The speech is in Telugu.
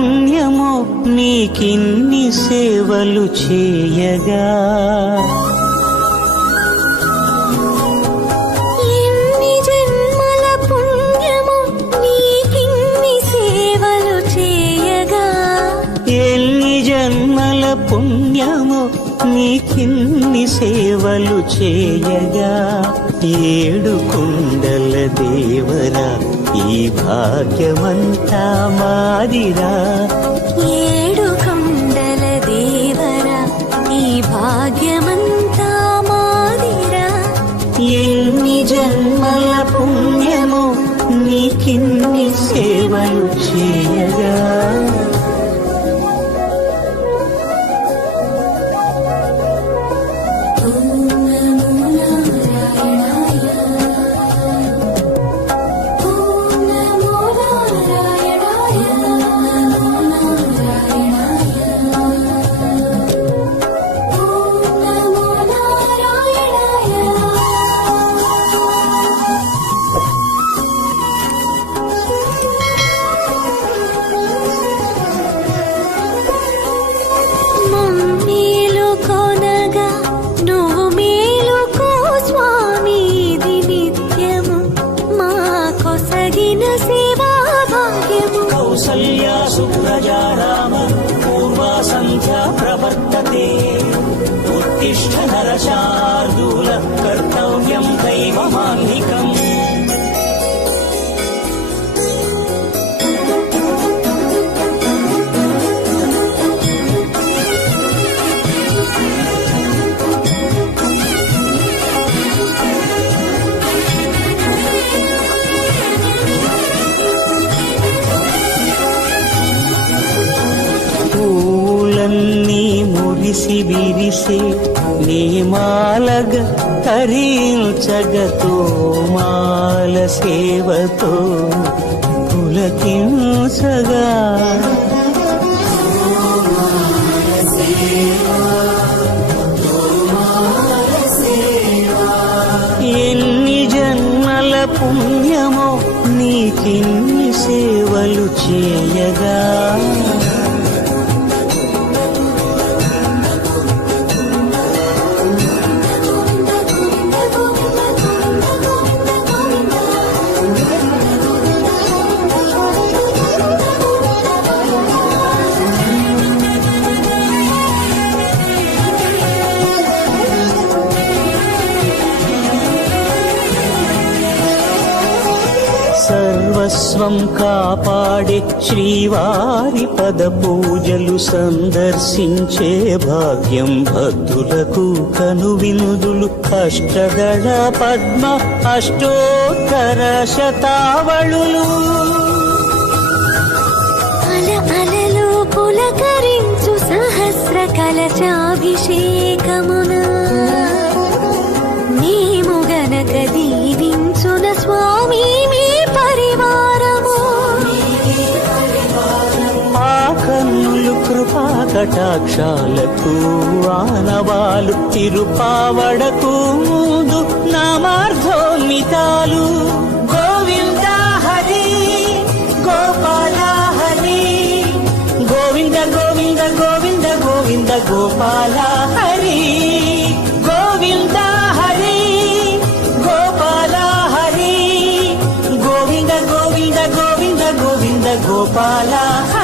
పుణ్యమో నీకిన్ని సేవలు చేయగా. ఎన్ని జన్మల పుణ్యమో నీకిన్ని సేవలు చేయగా. ఎన్ని జన్మల పుణ్యమో నీకిన్ని సేవలు చేయగా. ఏడు కుండల దేవరా ఈ భాగ్యమంతా మాదిరా. ఏడు కొండల దేవరా ఈ భాగ్యమంతా మాదిరా. ఎన్ని జన్మల పుణ్యమో నీకిన్ని సేవలు చేయగా. కౌసల్యా సుప్రజా రామ పూర్వా సంధ్యా ప్రవర్తతే. ఉత్తిష్ఠ నరశార్దూల కర్తవ్యం దైవమాన్నికం. పూలన్నీ మురిసి విరిసే నీ మాలగ తరించగతో మాల సేవతో పులకించగా. ఎన్ని జన్మల పుణ్యమో నీకిన్ని సేవలు చేయగా. సర్వస్వం కాపాడే శ్రీవారి పద పూజలు సందర్శించే భాగ్యం భక్తులకు కనువినుదులు. అష్టదళ పద్మ అష్టోత్తర శతావళులు అలలు పులకరించు సహస్ర కలచాభిషేకమున మేము గనక దీవించున స్వామి మీ పరివారము. ఆ కన్నులు కృపా కటాక్షాలకు ఆనవాలు తిరుపావడకు ముందు నామార్థోన్మితాలు. గోవింద హరి గోపాల హరి గోవింద గోవింద గోవింద గోవింద గోపాల హరి. గోవింద హరి గోపాల హరి గోవింద గోవింద గోవింద గోవింద గోపాల హరి.